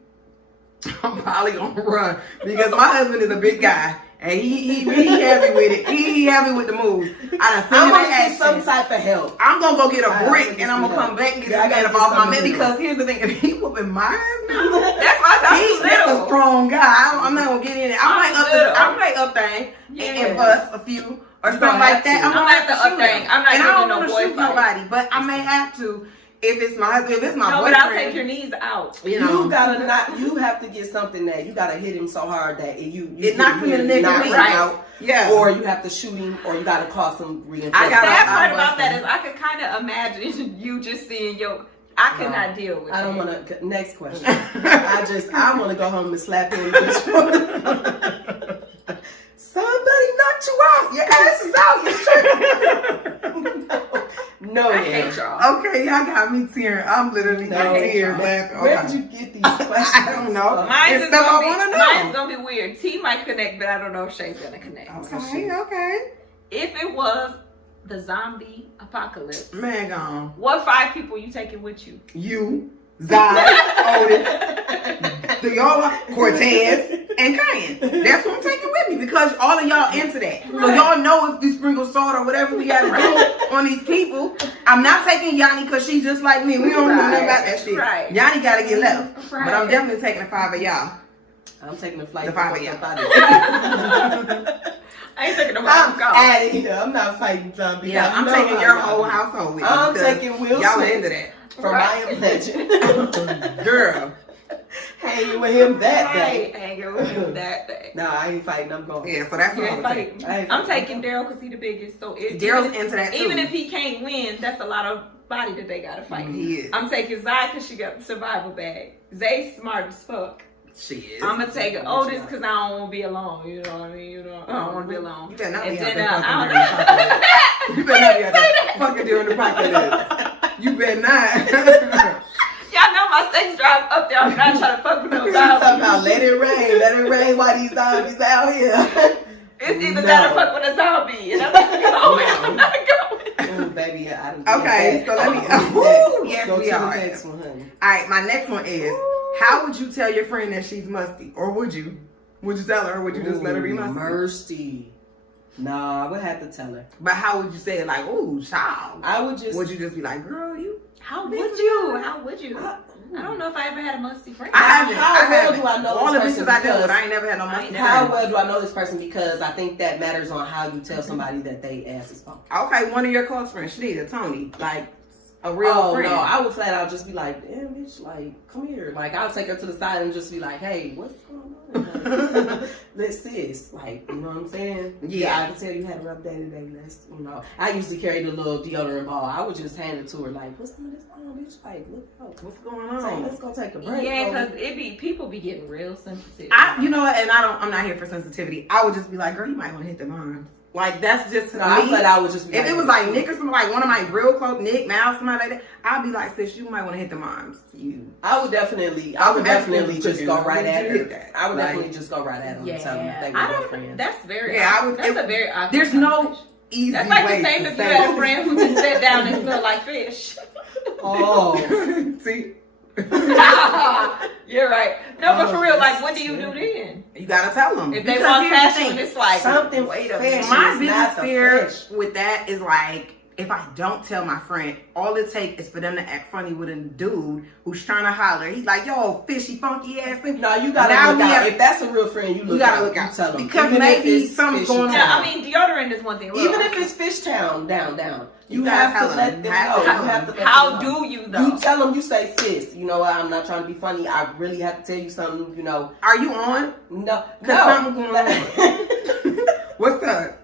I'm probably gonna run because my husband is a big guy and he heavy with it. He heavy with the moves. I'm gonna get some type of help. I'm gonna go get a brick and I'm gonna come back and get that up off my man because here's the thing: if he whooping my husband, that's why that's a strong guy. I'm not gonna get in it. I might up thing and bust a few or something like that. I'm gonna have to up thing. I'm not getting no boy fight. Nobody, but I may have to. If it's my husband, if it's my boyfriend, but I'll take your knees out. You have to get something that you gotta hit him so hard that it knocks him in the neck right out. Yeah. Or you have to shoot him, or you got to call some reinforcements. The sad part about that is I could kind of imagine you just seeing I could not deal with it. I don't want to. Next question. I want to go home and slap him. Somebody knocked you out. Your ass is out. No, I hate y'all. Okay, y'all got me tearing. I'm literally in tears laughing. Where did you get these questions? I don't know. Mine's It's stuff I want to know. Mine's gonna be weird. T might connect, but I don't know if Shay's gonna connect. Okay. If it was the zombie apocalypse, Man, gone. what 5 people you taking with you? You, Zai, Otis, Tierra, Cortez, and Cayenne. That's what I'm taking with me because all of y'all into that. So y'all know if you sprinkle salt or whatever we gotta do on these people. I'm not taking Yanni because she's just like me. We don't know nothing about that shit. Right. Yanni gotta get left. Right. But I'm definitely taking the 5 of y'all. I'm taking the flight. The 5 of y'all. I ain't taking no I'm out of here. I'm not fighting zombies. Yeah, I'm taking your whole household with me. I'm because taking Will y'all Smith into that. from I Am Legend. Girl. Hanging with him that day. Hanging with him that day. No, I ain't fighting. I'm going. Yeah, so that's You what ain't I'm fighting. taking. I'm taking Daryl because he's the biggest. So Daryl's into that too. Even if he can't win, that's a lot of body that they gotta fight. He is. I'm taking Zai because she got the survival bag. Zay's smart as fuck. She is. I'm gonna take Otis because I don't want to be alone. You know what I mean? I don't want to be alone. You better not And be out then there fucking during the apocalypse. You better not be out there fucking during the apocalypse. You better not. Y'all know my sex drive up there. I'm not trying to fuck with no Talking about zombies. let it rain while these zombies out here. It's either that or fuck with a zombie. And I'm not going. I'm not going. Ooh, baby, I don't Okay, so let me. Yes, Go we to the are. next one, honey. All right, my next one is: how would you tell your friend that she's musty, or would you? Would you tell her, or would you just let her be musty? Mercy. Nah, I would have to tell her. But how would you say it? Like, ooh, child. I would just. Would you just be like, girl, you? How would you? How would you? I don't know if I ever had a musty friend. I haven't. How well do I know all the this bitches person? I deal with, Because I ain't never had no musty How friend. well do I know this person? Because I think that matters on how you tell somebody that they ass is funky. Okay, one of your close friends, Shanita, Tony, like a real friend. No, I would flat out just be like, damn, bitch, like, come here. Like, I'll take her to the side and just be like, hey, what's going on? Like, let's see this. Like, you know what I'm saying? Yeah. I can tell you had a rough day today. Let's, I usually carry the little deodorant ball. I would just hand it to her, like, what's this on, bitch? Like, look out. What's going Say, on? let's go take a break. Yeah, because people be getting real sensitive. You know what? And I'm not here for sensitivity. I would just be like, girl, you might want to hit the arms. Like, that's just No, I me. flat out would just be If it was like Nick or something, like one of my real close, Nick, Mal, somebody like that, I'd be like, sis, you might want to hit the arms. I would definitely just go right at her. I would definitely just go right at her and tell them if they were their friends. That's very. Yeah, I would. That's a very. Awkward There's no conversation. easy That's like way the same to if you say had a it. friend who just sat down and smelled like fish. Oh. See? You're right. No, but for real, like, what do you do then? You gotta tell them. If they walk past you and it's like something wait a fish. minute. My It's biggest not the fear fish. with that is like, if I don't tell my friend, all it takes is for them to act funny with a dude who's trying to holler. He's like, yo, fishy, funky ass thing. No, you gotta Now look we out. have- If that's a real friend, you gotta out. look out. You tell them. Because Even maybe if it's something's fishy going on. Yeah, town. I mean, deodorant is one thing. Even if it's fish town, down. You gotta have tell to them. let them know. Have to You tell have to them. let How them know. do you though? You tell them, you say, sis, you know what, I'm not trying to be funny. I really have to tell you something, Are you on? No. Something going on. What's up?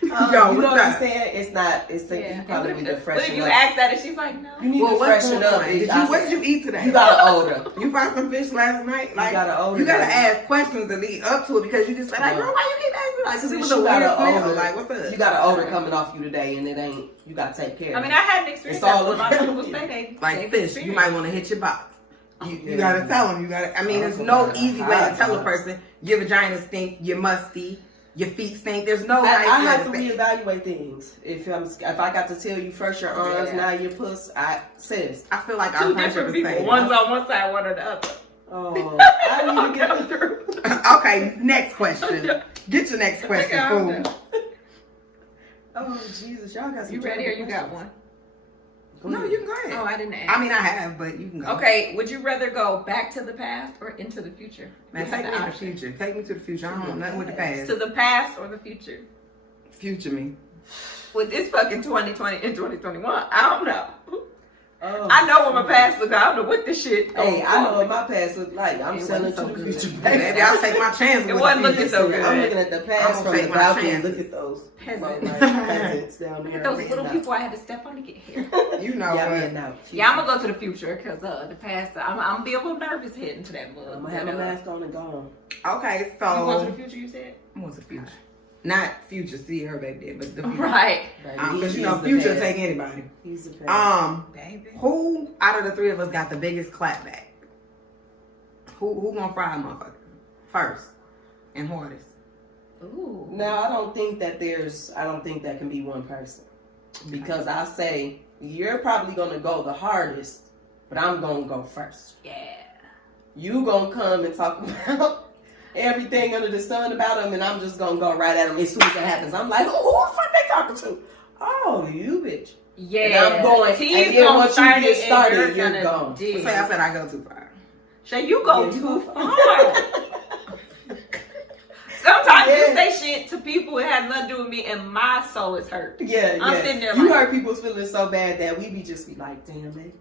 You Yo, know what's what I'm that? saying? It's not, you probably need to But if freshen you up. ask that and she's like, no. You need Well, to what's freshen going up. on? What did you eat today? You gotta older. You bought some fish last night? Like, gotta order you gotta that. ask questions to lead up to it because you just say, like, No. girl, why you keep asking me? Like, because it was You a weird gotta smell. order. Like, what's up? You got an odor coming off you today, and it ain't. You gotta take care. I mean, I had an experience It's all that a lot of people over. say they Like they've fish, you might want to hit your box. You Yeah. gotta tell them. You gotta. I mean, there's no easy way to tell a person your vagina stink, you're musty, your feet stink. There's no nice I way have to say. reevaluate things. If I got to tell you first your arms, now your puss, sis. I feel like our two friendship different is people. fading. One's on one side, one on the other. Oh, I didn't even get through. Okay, next question. Get your next question, fool. Oh Jesus, y'all got some. You ready or you got questions. one? No, you can go ahead. Oh, I didn't ask. I mean, I have, but you can go. Okay, would you rather go back to the past or into the future? Man, You take have me the to the option. future. Take me to the future. I don't want nothing with the past. To the past or the future? Future me. With this fucking 2020 and 2021, I don't know. Oh, I know what my past look like. I don't know what this shit. Hey, I know what my past look like. I'm selling to the future. Maybe I'll take my chance. It wasn't looking so good. I'm looking at the past from the balcony. Look at those peasants down there. Look at those little people I had to step on to get here. You know what? Yeah, I'm gonna go to the future because the past. I'm gonna be a little nervous heading to that mug. I'm gonna have a mask on and gone. Okay, so you going to the future? You said. I'm going to the future. Not future. See her back there, but the future. Right. Because you know, future will take anybody. He's the past. Baby. Who out of the three of us got the biggest clapback? Who gonna fry a motherfucker first and hardest? Ooh. Now I don't think that can be one person, because I say you're probably gonna go the hardest, but I'm gonna go first. Yeah. You gonna come and talk about everything under the sun about them, and I'm just gonna go right at them as soon as that happens. I'm like, who the fuck they talking to? Oh, you bitch. Yeah. And I'm going. He's and then gonna once you start get it started, and you're gone. Say I said I go too far. Shay, you go too far. Sometimes you say shit to people it has nothing to do with me, and my soul is hurt. Yeah, I'm sitting there you like, hurt people's feelings so bad that we be like, damn, baby,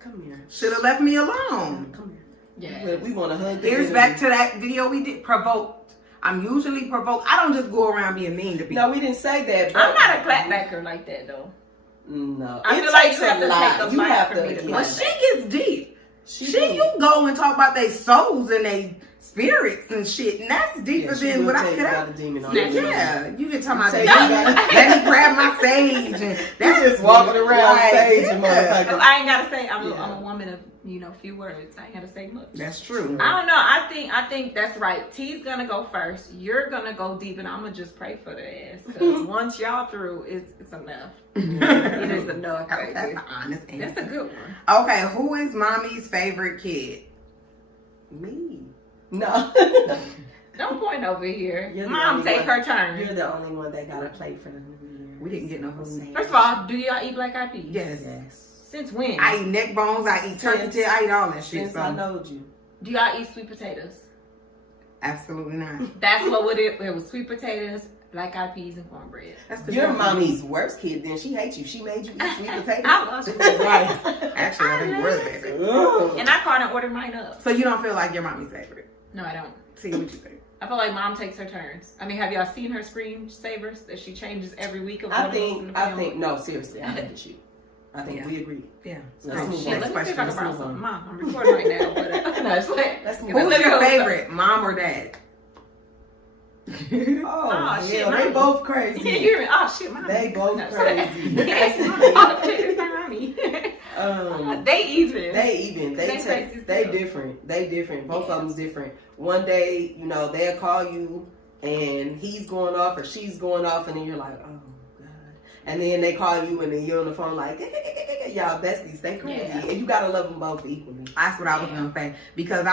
come here. Should have left me alone. Come here. yeah. We want to hug. Here's back to that video we did. Provoked. I'm usually provoked. I don't just go around being mean to people. No, we didn't say that. But I'm not a clapbacker like that though. No, I it feel like takes you have to lot. take a You lot have for to me to get When clap. she gets deep, She you go and talk about their souls and their spirits and shit, and that's deeper than what I could have. Yeah, you can talk about that. Let me grab my sage, and that's just walking around sage and I motherfucker. ain't gotta say I'm a woman of few words. I ain't gotta say much. That's true. I don't know. I think that's right. T's gonna go first. You're gonna go deep, and I'm gonna just pray for the ass. Because once y'all through, it's enough. It is enough. That's Baby. an honest answer. That's a good one. Okay, who is mommy's favorite kid? Me. No. Don't point over here. You're the Mom, only take one. her turn. You're the only one that gotta play for the new year. We didn't get no food. First of all, do y'all eat black eyed peas? Yes. Since when? I eat neck bones. I eat turkey tail. I eat all that shit. Since I knowed you. Do y'all eat sweet potatoes? Absolutely not. That's what it was. Sweet potatoes, black eyed peas, and cornbread. That's 'cause Your mommy's worst kid. Then she hates you. She made you eat sweet potatoes. I love sweet Right. potatoes. Actually, I think we're the favorite. Ugh. And I called and ordered mine up. So you don't feel like your mommy's favorite? No, I don't. See what you think. I feel like mom takes her turns. I mean, have y'all seen her screensavers that she changes every week? Of I think. No, seriously, I think it's you. I think we agree. Yeah. Let's move Shit, on. let me see if I can Let's borrow move on. something. Mom, I'm recording right now. But no, it's like, Let's move Who's on. your favorite, mom or dad? Oh, shit, yeah, they mommy. both Yeah, you crazy. hear me? Oh shit, mom. They both No, crazy. Yes, oh shit, it's not mommy. They even. They different. They different. Both of them's different. One day, they'll call you and he's going off or she's going off, and then you're like, oh god. And then they call you and then you're on the phone like, y'all besties, they crazy, and you gotta love them both equally. That's what I was gonna say, because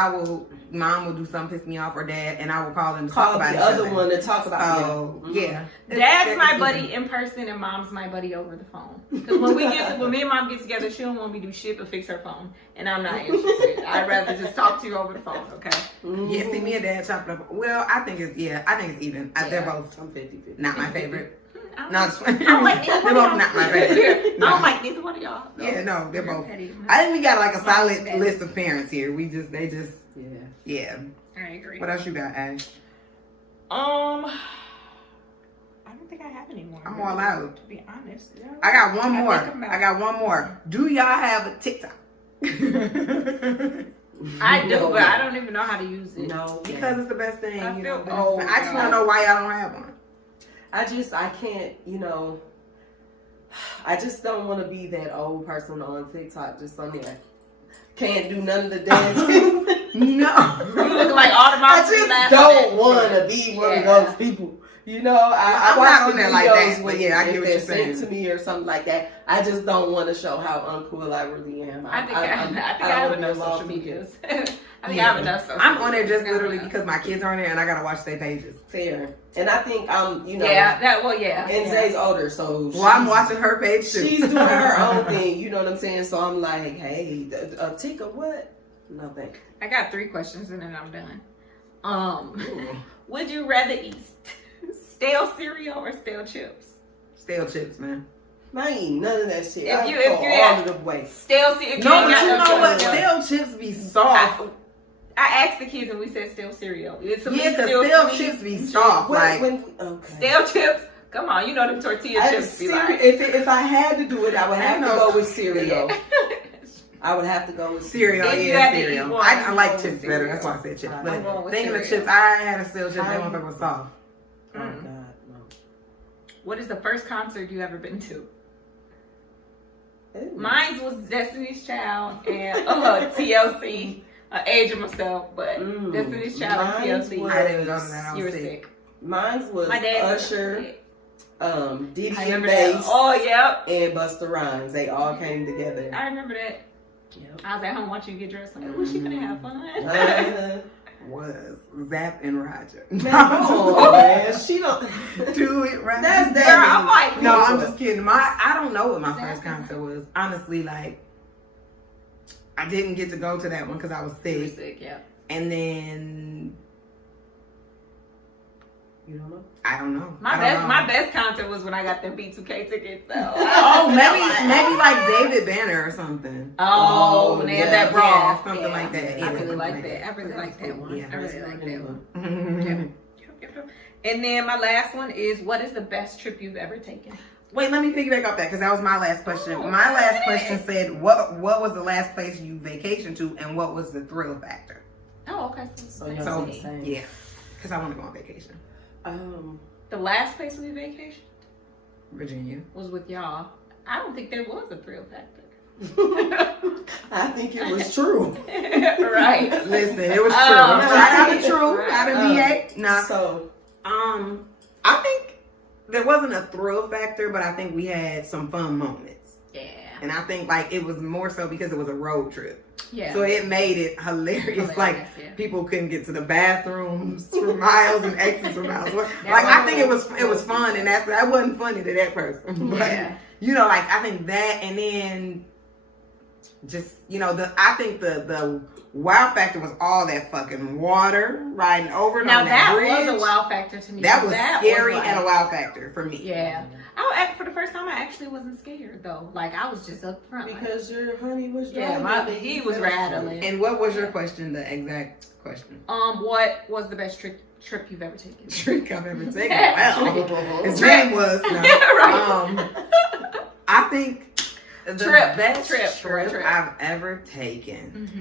mom will do something piss me off, or dad, and I will call them to Call talk about the each other other. one to talk about. So yeah, Dad's my buddy in person and mom's my buddy over the phone. Because when me and mom get together, she don't want me to do shit but fix her phone, and I'm not interested. I'd rather just talk to you over the phone. Okay. Yeah, see, me and dad chopped up. Well, I think it's even. They're both I'm 50-50. not my favorite. I No, don't like neither they're one of both y'all. not my favorite. I don't like neither one of y'all. Yeah, no, they're both. Petty. I think we got like a solid list of parents here. They just Yeah. I agree. What else you got, Ash? I don't think I have any more. I'm all out. To be honest. I got one more. think about I got one more. Do y'all have a TikTok? I do, but I don't even know how to use it. No. Because it's the best thing. I you feel know. old, I just want to y'all. know why y'all don't have one. I can't, I just don't want to be that old person on TikTok just on there. Can't do none of the dancing. No. You look like all the I moms just laughing don't at want you. to be one of Yeah. those people. I I'm watch not on the there like videos that, but when yeah, I get if what they're you're saying. sent to me or something like that. I just don't want to show how uncool I really am. I think I have enough social medias. I think I have enough social I'm on there medias. just literally because my kids are on there and I gotta watch their pages. Fair. And I think Yeah. Nzay's older, so Well, I'm watching her page too. she's doing her own thing. You know what I'm saying? So I'm like, hey, a tick of what? Nothing. I got 3 questions and then I'm done. Would you rather eat stale cereal or stale chips? Stale chips, man. I ain't eating none of that shit. If I you all of the way. Stale cereal. No, but you know what? Stale chips be soft. I asked the kids and we said stale cereal. It's Yeah, because stale chips be soft. Stale chips. Come on, you know them tortilla chips be like. If I had to do it, I would have to go with cereal. I would have to go with cereal. Cereal. I like chips better. That's why I said chips. But thinking of chips, I had a stale chip. That motherfucker was soft. Oh God, no. What is the first concert you ever been to? Mine was Destiny's Child and TLC. Age of myself, but Destiny's Child and TLC. I didn't go to that. You were sick. Mine was Usher, Diddy and Bass. Oh, yep. And Busta Rhymes. They all came together. I remember that. Yep. I was at home watching you get dressed. Like, was she gonna have fun? Was Zap and Roger. Man, she don't do it right. That's that. Girl, I'm like, no, I'm just kidding. I don't know what my first concert was. Honestly, like, I didn't get to go to that one because I was sick. Yeah. And then you don't know? I don't know. My best concert was when I got them B2K tickets. So. maybe like David Banner or something. Oh, when they had that brawl. Yeah, something like that. I really like that. I really like that one. Yeah, I really like that one. And then my last one is, what is the best trip you've ever taken? Wait, let me piggyback off that because that was my last question. My last question said, what was the last place you vacationed to and what was the thrill factor? Oh, okay. So yeah, because I want to go on vacation. The last place we vacationed, Virginia, was with y'all. I don't think there was a thrill factor. I think it was true. Right. Listen, it was true. Shout out to True, out of VA. Nah. So, I think there wasn't a thrill factor, but I think we had some fun moments. Yeah. And I think like it was more so because it was a road trip. Yeah. So it made it hilarious. Like people couldn't get to the bathrooms for miles and exits for miles. Like I think it was fun, and that wasn't funny to that person. But you know, like I think that, and then just I think the wow factor was all that fucking water riding over and on that bridge. Now that was a wow factor to me. That was scary and a wow factor for me. Yeah. For the first time, I actually wasn't scared though. Like I was just up front because your honey was driving. He was rattling. And what was your question? The exact question. What was the best trip you've ever taken? Trick I've ever taken. Well, his dream was right. I think the best trip I've ever taken.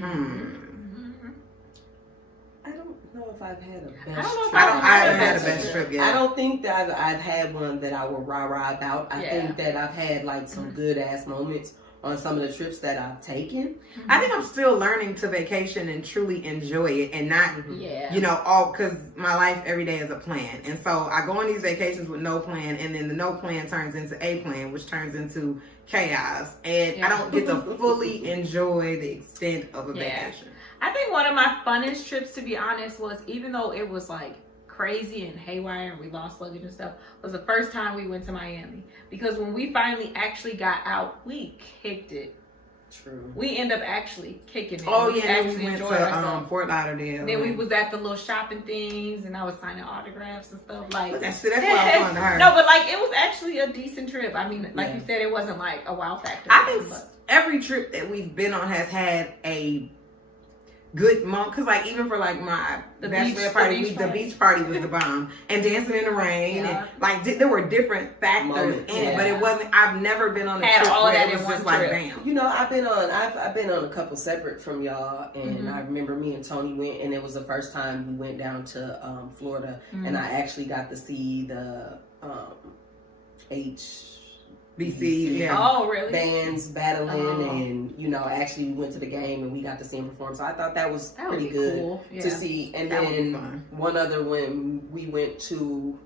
I don't know if I've had a best trip. I haven't had a best trip yet. I don't think that I've had one that I would rah-rah about. I think that I've had like some good ass moments on some of the trips that I've taken. I think I'm still learning to vacation and truly enjoy it and not, because my life every day is a plan. And so I go on these vacations with no plan, and then the no plan turns into a plan, which turns into chaos. And I don't get to fully enjoy the extent of a vacation. I think one of my funnest trips, to be honest, was, even though it was like crazy and haywire and we lost luggage and stuff, was the first time we went to Miami. Because when we finally actually got out, we kicked it. True. We end up actually kicking it. Oh, we went to Fort Lauderdale. Then we was at the little shopping things, and I was signing autographs and stuff. Like that's what I was fun to her. No, but like it was actually a decent trip. I mean, like you said, it wasn't like a wow factor. I think every trip that we've been on has had a good month, because like even for like my bachelor party, the beach party was the bomb, and dancing in the rain, and like there were different factors in it, but it wasn't. I've never been on a trip all where that it was just like bam. I've been on a couple separate from y'all, and I remember me and Tony went, and it was the first time we went down to Florida, and I actually got to see the BC bands battling, and actually went to the game and we got to see them perform. So I thought that was pretty good to see. And then one other, when we went to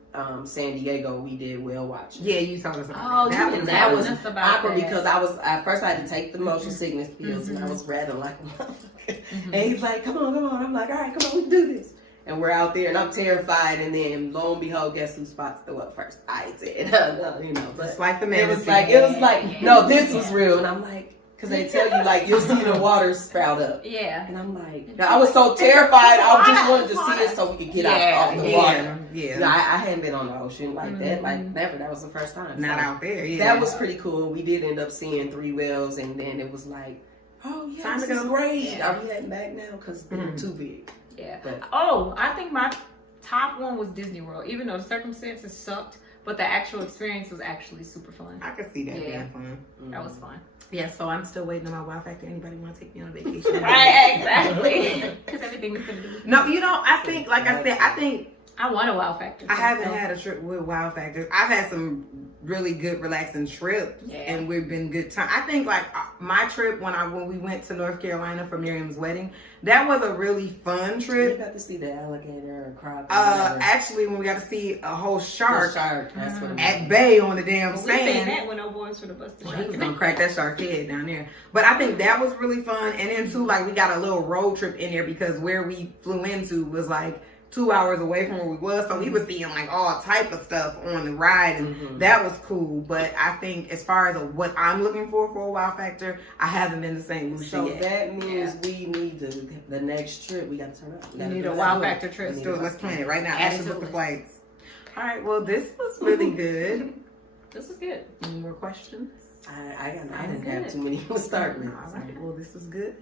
San Diego, we did whale watching. Yeah, you told us about that. That was awkward because at first I had to take the motion sickness pills and I was rattling like a motherfucker. And he's like, come on. I'm like, all right, come on, we can do this. And we're out there, and I'm terrified. And then, lo and behold, guess who spots the what first? I did, but it's like the man. It was like, no, this was real. And I'm like, Because they tell you, like, you'll see the water sprout up. Yeah. And I'm like, I was so terrified. I just wanted to see it so we could get off the water. Yeah. No, I hadn't been on the ocean like that. Like, never. That was the first time. Not So out there, yeah. that was pretty cool. We did end up seeing 3 whales, and then it was like, oh, yeah, Time this to is go. great. Yeah. Are we heading back now? Because they're too big. Yeah. But- Oh, I think my top one was Disney World. Even though the circumstances sucked, but the actual experience was actually super fun. I could see that being fun. That was fun. Yeah, so I'm still waiting on my wow factor. Anybody want to take me on a vacation? Right, exactly. Because everything we could do. No, you know, I think, like I said, I want a wow factor. I haven't had a trip with wow factors. I've had some really good relaxing trips, and we've been good time. I think like my trip when we went to North Carolina for Miriam's wedding, that was a really fun trip. You got to see the alligator or crocodile. Actually, when we got to see a whole shark, That's what at bay on the damn We seen sand. that when no boys for the bus to Well, he was gonna crack that shark's head down there. But I think that was really fun. And then too, like we got a little road trip in there because where we flew into was like 2 hours away from where we was, so we was seeing like all type of stuff on the ride, and that was cool. But I think as far as what I'm looking for a wow factor, I haven't been to St. Lucia So yet. that means we need the next trip. We got to turn up. We need a wow factor trip. Let's do it. Let's plan it right now. Add it Let's to book the the list. flights. All right. Well, this was really good. This was good. Any more questions? I didn't have too many to start with. All right. Well, this was good.